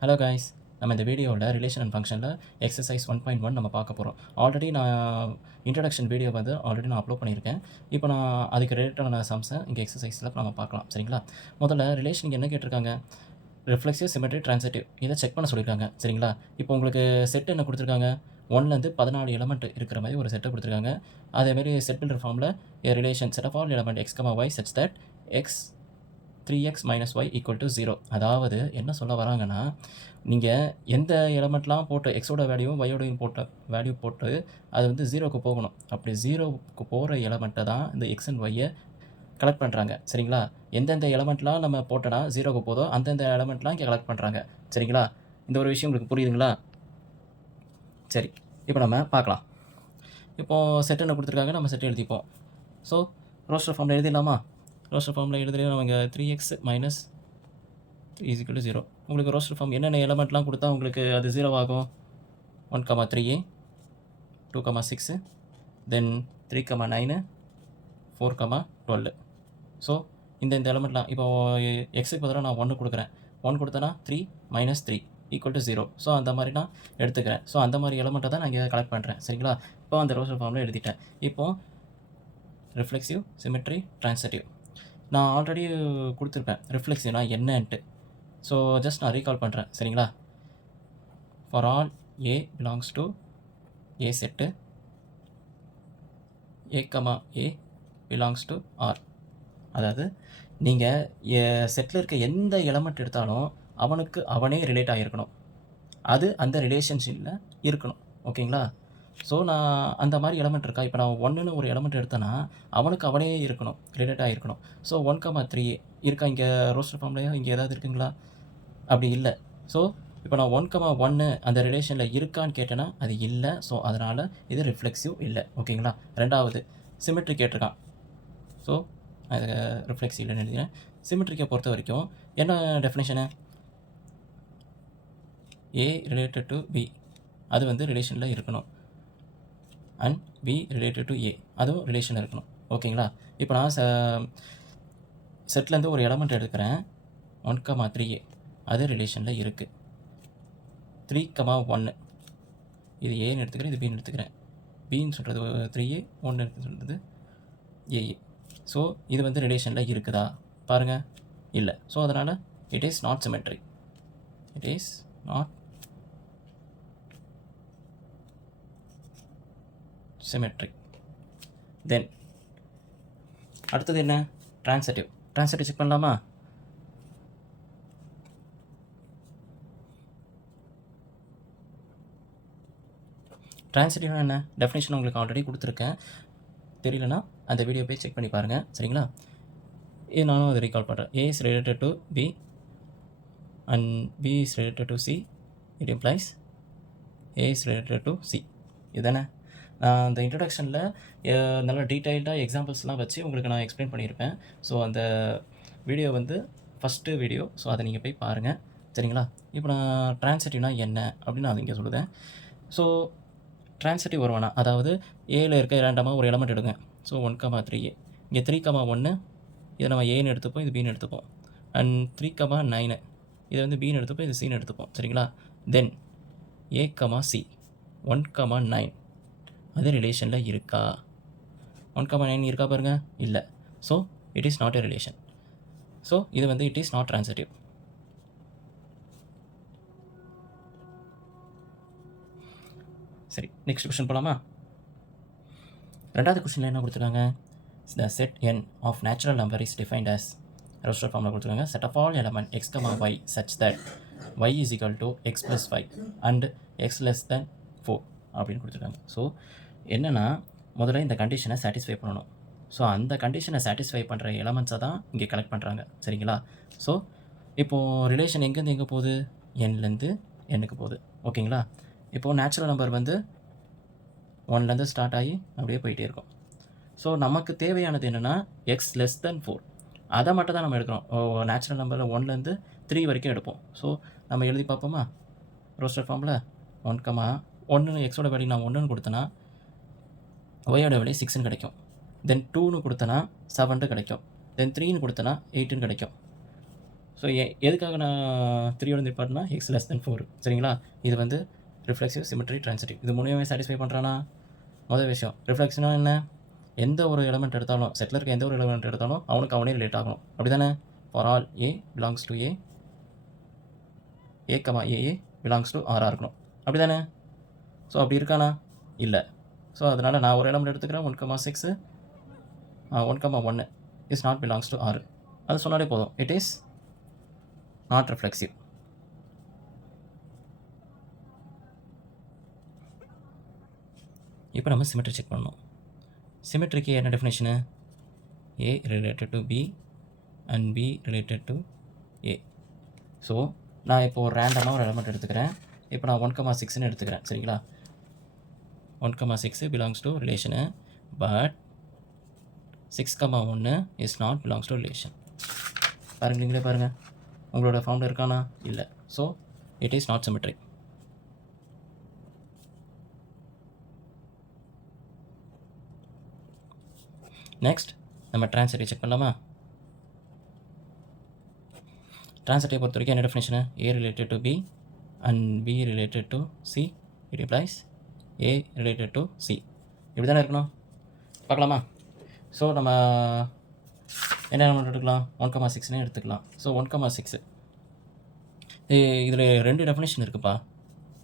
Hello guys, நம்ம இந்த வீடியோவில் ரிலேஷன் அண்ட் ஃபங்க்ஷனில் எக்ஸசைஸ் 1.1 நம்ம பார்க்க போகிறோம். ஆல்ரெடி நான் இன்ட்ரடக்ஷன் வீடியோ வந்து நான் அப்லோட் பண்ணியிருக்கேன். இப்போ நான் அதுக்கு ரிலேட்டடான சம்ஸை இங்கே எக்ஸசைஸில் நம்ம பார்க்கலாம். சரிங்களா? முதல்ல ரிலேஷனுக்கு என்ன கேட்டிருக்காங்க? ரிஃப்ளெக்சிவ், சிமெட்ரி, ட்ரான்சிட்டிவ் இதை செக் பண்ண சொல்லியிருக்காங்க. சரிங்களா? இப்போ உங்களுக்கு செட் என்ன கொடுத்துருக்காங்க? 1லேருந்து 14 எலமெண்ட் இருக்கிற மாதிரி ஒரு செட்டை கொடுத்துருக்காங்க. அதேமாரி செட் பில்டர் ஃபார்மில் relation set of all element x, y such that x 3x - y = 0. அதாவது என்ன சொல்ல வராங்கன்னா, நீங்கள் எந்த எலமெண்ட்லாம் போட்டு எக்ஸோட வேல்யூவும் ஒய்யோடையும் போட்ட வேல்யூ போட்டு அது வந்து 0க்கு போகணும். அப்படி 0க்கு போகிற எலமெண்ட்டை தான் இந்த எக்ஸ் அண்ட் ஒய்யை கலெக்ட் பண்ணுறாங்க. சரிங்களா? எந்தெந்த எலமெண்ட்லாம் நம்ம போட்டோன்னா 0க்கு போதோ அந்தந்த எலமெண்ட்லாம் இங்கே கலெக்ட் பண்ணுறாங்க. சரிங்களா? இந்த ஒரு விஷயம் உங்களுக்கு புரியுதுங்களா? சரி, இப்போ நம்ம பார்க்கலாம். இப்போது செட் என்ன கொடுத்துருக்காங்க, நம்ம செட் எழுதிப்போம். ஸோ ரோஸ்டர் ஃபார்மில் எழுதிடலாமா? ரோஸ்டர் ஃபார்மில் எழுதுறேன். நம்ம இங்கே 3x - 3 = 0. உங்களுக்கு ரோஸ்டர் ஃபார்ம் என்னென்ன எலமெண்ட்லாம் கொடுத்தா உங்களுக்கு அது 0 ஆகும்? 1, 3, 2, 6, தென் 3, 9, 4, 12. ஸோ இந்த எலமெண்ட்லாம் இப்போது எக்ஸுக்கு பதிலாக நான் 1 கொடுக்குறேன். 1 கொடுத்தேன்னா 3 - 3 = 0. ஸோ அந்த மாதிரி நான் எடுத்துக்கிறேன். ஸோ அந்த மாதிரி எலமெண்ட்டை தான் நான் இங்கே கலெக்ட் பண்ணுறேன். சரிங்களா? இப்போ அந்த ரோஸ்டர் ஃபார்மில் எழுதிட்டேன். இப்போது ரிஃப்ளெக்சிவ், சிமெட்ரி, ட்ரான்சிட்டிவ் நான் ஆல்ரெடி கொடுத்துருப்பேன் ரிஃப்ளெக்சிவ்னா என்னன்ட்டு. ஸோ ஜஸ்ட் நான் ரீகால் பண்ணுறேன். சரிங்களா? For all A belongs to a set, a, a belongs to R. அதாவது நீங்கள் செட்டில் இருக்க எந்த எலமெண்ட் எடுத்தாலும் அவனுக்கு அவனே ரிலேட் ஆகிருக்கணும். அது அந்த ரிலேஷன்ஷிப்பில் இருக்கணும். ஓகேங்களா? ஸோ நான் அந்த மாதிரி எலமெண்ட் இருக்கா, இப்போ நான் 1ன்னு ஒரு எலமெண்ட் எடுத்தேன்னா அவனுக்கு அவனே இருக்கணும், ரிலேட் ஆகிருக்கணும். ஸோ 1, 3 இருக்கா இங்கே ரோஸ்டர் ஃபார்ம்லையோ இங்கே ஏதாவது இருக்குங்களா? அப்படி இல்லை. ஸோ இப்போ நான் 1, 1 அந்த ரிலேஷனில் இருக்கான்னு கேட்டேன்னா அது இல்லை. ஸோ அதனால் இது ரிஃப்ளெக்சிவ் இல்லை. ஓகேங்களா? ரெண்டாவது சிமெட்ரி கேட்டிருக்கான். ஸோ அது ரிஃப்ளெக்சிவ் இல்லைன்னு எழுதிக்கிறேன். சிமெட்ரிக்கை பொறுத்த வரைக்கும் என்ன definition? A related to b அது வந்து ரிலேஷனில் இருக்கணும். And B related to a அதுவும் ரிலேஷனில் இருக்கணும். ஓகேங்களா? இப்போ நான் செட்லேருந்து ஒரு எலமெண்ட் எடுக்கிறேன். 1, 3 அது ரிலேஷனில் இருக்குது. 3, 1 இது ஏன்னு எடுத்துக்கிறேன், இது பின்னு எடுத்துக்கிறேன். பின்னு சொல்கிறது 3A, 1 சொல்கிறது ஏஏ. ஸோ இது வந்து ரிலேஷனில் இருக்குதா பாருங்கள், இல்லை. ஸோ அதனால் it is not symmetry. It is not symmetry. Then அடுத்தது என்ன? ட்ரான்சிட்டிவ். ட்ரான்சிட்டிவ் செக் பண்ணலாமா? ட்ரான்சிட்டிவ்னா என்ன? டெஃபினேஷன் உங்களுக்கு ஆல்ரெடி கொடுத்துருக்கேன். தெரியலனா அந்த வீடியோ போய் செக் பண்ணி பாருங்கள். சரிங்களா? இது நானும் அதை ரீகால் பண்ணுறேன். A is related to B and B is related to C. It implies A is related to C. இதுதானே? நான் அந்த இன்ட்ரடக்ஷனில் நல்லா டீட்டெயில்டாக எக்ஸாம்பிள்ஸ்லாம் வச்சு உங்களுக்கு நான் எக்ஸ்பிளைன் பண்ணியிருப்பேன். ஸோ அந்த வீடியோ வந்து ஃபஸ்ட்டு வீடியோ. ஸோ அதை நீங்கள் போய் பாருங்கள். சரிங்களா? இப்போ நான் ட்ரான்சிட்டிவ்னா என்ன அப்படின்னு நான் இங்கே சொல்லுவேன். ஸோ ட்ரான்சிட்டிவ் வருவானா, அதாவது ஏல இருக்க ரேண்டமாக ஒரு எலமெண்ட் எடுங்க. ஸோ 1, 3 இங்கே 3, 1 இதை நம்ம ஏன்னு எடுத்துப்போம், இது பின்னு எடுத்துப்போம். அண்ட் 3, 9 இதை வந்து பின்னு எடுத்துப்போம், இது சின்னு எடுத்துப்போம். சரிங்களா? தென் ஏ, சி 1, 9 அது ரிலேஷனில் இருக்கா? 1, 9 இருக்கா பாருங்கள், இல்லை. So it is not a relation. So இது வந்து இட் இஸ் நாட் ட்ரான்சிட்டிவ். சரி, நெக்ஸ்ட் கொஸ்டின் போகலாமா? ரெண்டாவது கொஸ்டினில் என்ன கொடுத்துருக்காங்க? The set n of natural number is defined as roster ஃபார்மில் கொடுத்துருக்காங்க. set of all element x, y such that y is equal to x plus 5 and x less than 4 அப்படின்னு கொடுத்துருக்காங்க. ஸோ என்னென்னா, முதல்ல இந்த கண்டிஷனை சாட்டிஸ்ஃபை பண்ணணும். ஸோ அந்த கண்டிஷனை சாட்டிஸ்ஃபை பண்ணுற எலமெண்ட்ஸை தான் இங்கே கலெக்ட் பண்ணுறாங்க. சரிங்களா? ஸோ இப்போது ரிலேஷன் எங்கேருந்து எங்கே போகுது? என்லேருந்து எண்ணுக்கு போகுது. ஓகேங்களா? இப்போது நேச்சுரல் நம்பர் வந்து 1லேருந்து ஸ்டார்ட் ஆகி அப்படியே போயிட்டே இருக்கும். ஸோ நமக்கு தேவையானது என்னென்னா எக்ஸ் லெஸ் தென் 4 அதை மட்டும் தான் நம்ம எடுக்கிறோம். நேச்சுரல் நம்பரில் 1லேருந்து 3 வரைக்கும் எடுப்போம். ஸோ நம்ம எழுதி பார்ப்போமா? ரோஸ்டர் ஃபார்மில் 1, 1 எக்ஸோட வேல்யூ நான் 1ன்னு கொடுத்தேன்னா ஒய்யோட வேல்யூ 6ன்னு கிடைக்கும். தென் 2ன்னு கொடுத்தனா 7ன்னு கிடைக்கும். தென் 3ன்னு கொடுத்தனா 8ன்னு கிடைக்கும். ஸோ எதுக்காக நான் 3யோட நிப்பாட்டினா எக்ஸ் லெஸ் தென் 4 சரிங்களா. இது வந்து ரிஃப்ளெக்சிவ், சிமெட்ரி, ட்ரான்சிட்டிவ் இது மூணுமே சாட்டிஸ்ஃபை பண்ணுறானா. முதல் விஷயம் ரிஃப்ளெக்ஷனா என்ன, எந்த ஒரு எலிமெண்ட் எடுத்தாலும் செட்டில் இருக்க எந்த ஒரு எலிமெண்ட் எடுத்தாலும் அவனுக்கு அவனே ரிலேட் ஆகணும் அப்படி தானே. For all A belongs to A, A comma A A belongs to ஆராக இருக்கணும் அப்படி தானே. ஸோ அப்படி இருக்கானா இல்லை. ஸோ அதனால் நான் ஒரு எலிமெண்ட் எடுத்துக்கிறேன் 1,6 1,1 is not belongs to R. அது சொன்னாலே போதும், இட் இஸ் நாட் ரிஃப்ளெக்சிவ். இப்போ நம்ம சிமெட்ரி செக் பண்ணணும். சிமெட்ரிக்கு என்ன definition, a related to B and B related to a. So நான் இப்போது ஒரு ரேண்டமாக ஒரு எலிமெண்ட் எடுத்துக்கிறேன். இப்போ நான் 1,6ன்னு எடுத்துக்கிறேன் சரிங்களா. 1,6 belongs to relation, but 6,1 is not belongs to relation. பாருங்க, நீங்களே பாருங்கள், உங்களோட ஃபார்மில் இருக்கானா இல்லை. So it is not symmetric. Next நம்ம ட்ரான்சிட்டிவ் செக் பண்ணலாமா. ட்ரான்சிட்டிவ் பொறுத்த வரைக்கும் என்ன definition, a related to B and B related to C it implies a related to c. இப்படி தானே இருக்கணும். பார்க்கலாமா. ஸோ நம்ம என்ன எலிமெண்ட் எடுத்துக்கலாம், 1,6ன்னு எடுத்துக்கலாம். ஸோ 1,6 இதில் 2 டெஃபினேஷன் இருக்குப்பா.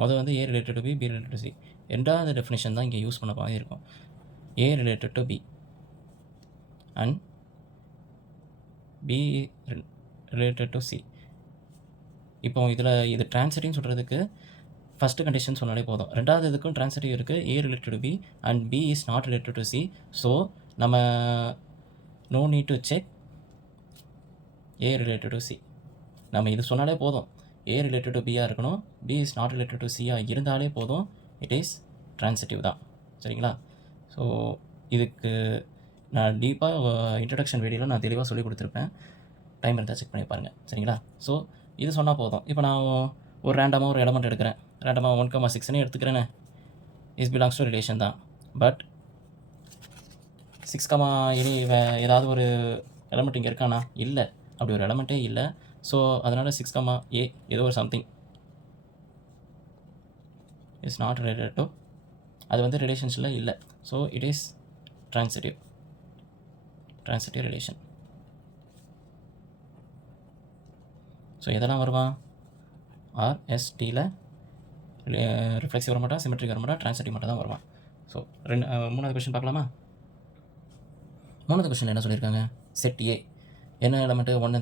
முதல் வந்து A related to B, B related to C. ரெண்டாவது டெஃபினேஷன் தான் இங்கே யூஸ் பண்ண மாதிரி இருக்கும், A related to B and B related to C. இப்போ இதில் இது ட்ரான்சிட்டிவ்னு சொல்கிறதுக்கு ஃபஸ்ட்டு கண்டிஷன் சொன்னாலே போதும். ரெண்டாவது இதுக்கும் ட்ரான்சிட்டிவ் இருக்குது, A related to B and B is not related to C. So நம்ம no need to check A related to C. நம்ம இது சொன்னாலே போதும், ஏ ரிலேட்டட் டு பியாக இருக்கணும், B is not related to சியாக இருந்தாலே போதும், இட் இஸ் ட்ரான்சிட்டிவ் தான் சரிங்களா. ஸோ இதுக்கு நான் டீப்பாக இன்ட்ரடக்ஷன் வீடியோவில் நான் தெளிவாக சொல்லி கொடுத்துருப்பேன், டைம் இருந்தால் செக் பண்ணி பாருங்கள் சரிங்களா. ஸோ இது சொன்னால் போதும். இப்போ நான் ஒரு ரேண்டமாக ஒரு எலிமெண்ட் எடுக்கிறேன், ரேண்டமாக 1,6ன்னு எடுத்துக்கிறேன்னு, இஸ் பிலாங்ஸ் டு ரிலேஷன் தான். பட் 6, இனி ஏதாவது ஒரு எலிமெண்ட் இங்கே இருக்கானா இல்லை, அப்படி ஒரு எலிமெண்ட்டே இல்லை. ஸோ அதனால் 6, ஏ ஏதோ ஒரு something is not related to, அது வந்து ரிலேஷன்ஸில் இல்லை. So it is transitive relation. So எதெல்லாம் வருவான், ஆர்எஸ்டியில் ரிஃப்ளெக்சிவ் வர மாட்டான், சிமெட்ரிக் வர மாட்டான், ட்ரான்சிட்டிவ் மட்டும் தான் வருவான். ஸோ மூணாவது கொஸ்டின் பார்க்கலாமா. மூணாவது கொஸ்டின் என்ன சொல்லியிருக்காங்க, செட் ஏ என்ன எலமெண்ட்டு 1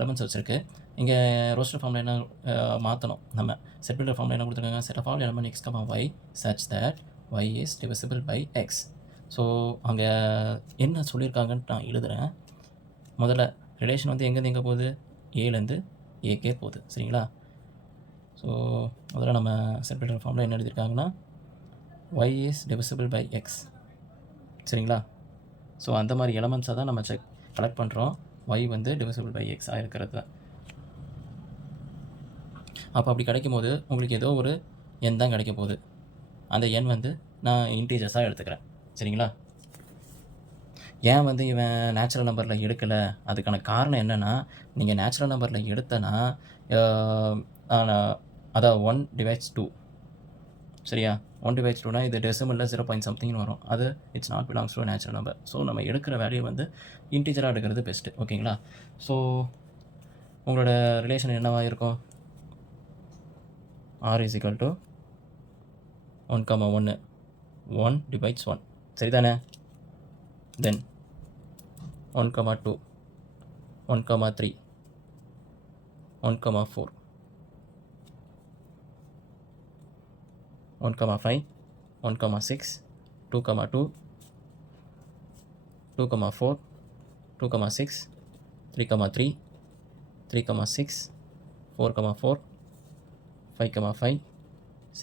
எலமெண்ட்ஸ் வச்சுருக்கு. இங்கே ரோஸ்டர் ஃபார்மில் என்ன மாற்றணும், நம்ம செட் பில்டர் ஃபார்மில் என்ன கொடுத்துருக்காங்க, set of all element x, y such that y is divisible by x. So அங்கே என்ன சொல்லியிருக்காங்கன்ட்டு நான் எழுதுகிறேன். முதல்ல ரிலேஷன் வந்து எங்கேருந்து எங்கே போகுது, ஏலேருந்து ஏக்கே போகுது சரிங்களா. ஸோ முதல்ல நம்ம செட் பில்டர் ஃபார்மில் என்ன எழுதியிருக்காங்கன்னா y is divisible by x சரிங்களா. ஸோ அந்த மாதிரி எலமெண்ட்ஸை தான் நம்ம கலெக்ட் பண்ணுறோம், y வந்து divisible by x இருக்கிறது தான். அப்போ அப்படி கிடைக்கும் போது உங்களுக்கு ஏதோ ஒரு எண் தான் கிடைக்க போகுது. அந்த எண் வந்து நான் இன்டீஜர்ஸாக எடுத்துக்கிறேன் சரிங்களா. ஏன் வந்து இவன் நேச்சுரல் நம்பரில் எடுக்கலை, அதுக்கான காரணம் என்னென்னா, நீங்கள் நேச்சுரல் நம்பரில் எடுத்தனா அதான் 1 divides 2 சரியா. 1 divides 2னா இது டெசிமலில் 0. somethingனு வரும், அது it's not belongs to natural number. So நம்ம எடுக்கிற வேல்யூ வந்து இன்டீஜராக எடுக்கிறது பெஸ்ட்டு ஓகேங்களா. ஸோ உங்களோட ரிலேஷன் என்னவாக இருக்கும், r is equal to 1,1 1 divides 1 சரிதானே. தென் 1,2 1,3 1,4 1,5 1,6 2,2 2,4 2,6 3,3 3,6 4,4 5,5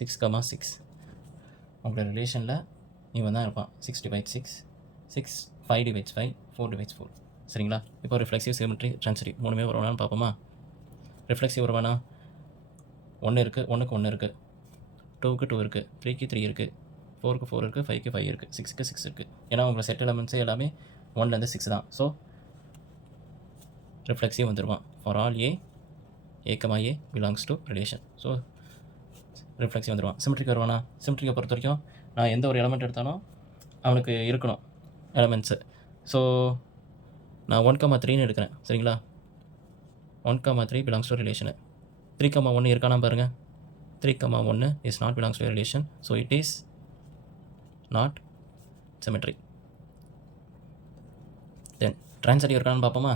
6,6. உங்களோட ரிலேஷனில் இவன் தான் இருப்பான். 6 divides 6 6 5 divides 5 4 divides 4 சரிங்களா. இப்போ ரிஃப்ளெக்சிவ், சிமெட்ரி, ட்ரான்சிட்டிவ் மூணுமே வருவானான்னு பார்ப்போமா. ரிஃப்ளெக்சிவ் வருவானா, 1 இருக்குது, 1க்கு 1 இருக்குது, 2க்கு 2 இருக்குது, 3க்கு 3 இருக்குது, 4க்கு 4 இருக்குது, 5க்கு 5 இருக்குது, 6க்கு 6 இருக்குது. ஏன்னா உங்களை செட் எலமெண்ட்ஸே எல்லாமே 1லேருந்து 6 தான். ஸோ ரிஃப்ளெக்சிவ் வந்துடுவான். For all A comma A belongs to relation. So reflexive வந்துடுவான். சிமெட்ரிக் வருவானா? சிமெட்ரிக்கை பொறுத்த வரைக்கும் நான் எந்த ஒரு எலமெண்ட் எடுத்தாலும் அவனுக்கு இருக்கணும் எலமெண்ட்ஸு. ஸோ நான் 1,3ன்னு எடுக்கிறேன். சரிங்களா? 1,3 பிலாங்ஸ் டு ரிலேஷனு. 3,1 இருக்கானா பாருங்கள். 3,1 is not belongs to relation. So it is not symmetric. Then transitive இருக்கான்னு பார்ப்போமா?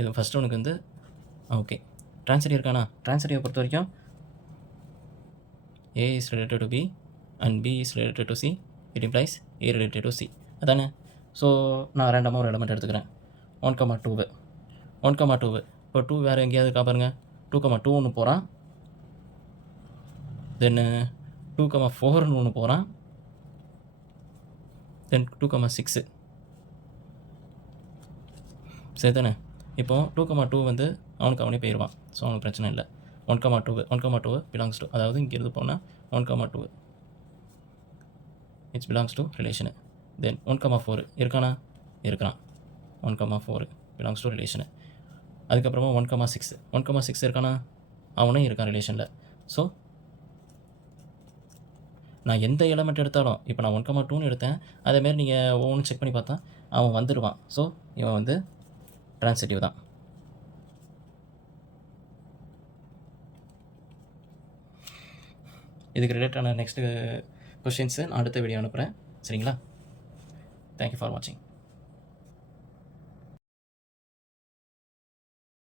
இது ஃபஸ்ட்டு ஒனுக்கு வந்து ஓகே. ட்ரான்சிட்டிவ் இருக்கானா? ட்ரான்சிட்டிவை பொறுத்த வரைக்கும் A is related to B and B is related to C. It implies A related to C. அதானே? So நான் ரேண்டமாக ஒரு எலமெண்ட் எடுத்துக்கிறேன். 1,2 1,2 இப்போ 2 வேறு எங்கேயாவது இருக்கா பாருங்கள். 2,2 ஒன்று போகிறான். தென் 2,4ன்னு ஒன்று போகிறான். தென் 2,6 சரி தானே? இப்போ 2,2 வந்து அவனே போயிடுவான். ஸோ அவனுக்கு பிரச்சனை இல்லை. 1,2 பிலாங்ஸ் டு, அதாவது இங்கேருந்து போனால் 1,2 இட்ஸ் பிலாங்ஸ் டு ரிலேஷனு. தென் 1,4 இருக்கானா? இருக்கிறான். 1,4 பிலாங்ஸ் டு ரிலேஷனு. அதுக்கப்புறமா 1,6 இருக்கானா? அவனும் இருக்கான் ரிலேஷனில். ஸோ நான் எந்த எலமெண்ட் எடுத்தாலும், இப்போ நான் 1,2ன்னு எடுத்தேன், அதேமாரி நீங்கள் ஒவ்வொன்றும் செக் பண்ணி பார்த்தா அவன் வந்துடுவான். ஸோ இவன் வந்து ட்ரான்சிட்டிவ் தான். இதுக்கு ரிலேட்டான நெக்ஸ்ட்டு கொஷின்ஸு நான் அடுத்த வீடியோ அனுப்புகிறேன். சரிங்களா? தேங்க்யூ ஃபார் வாட்சிங்.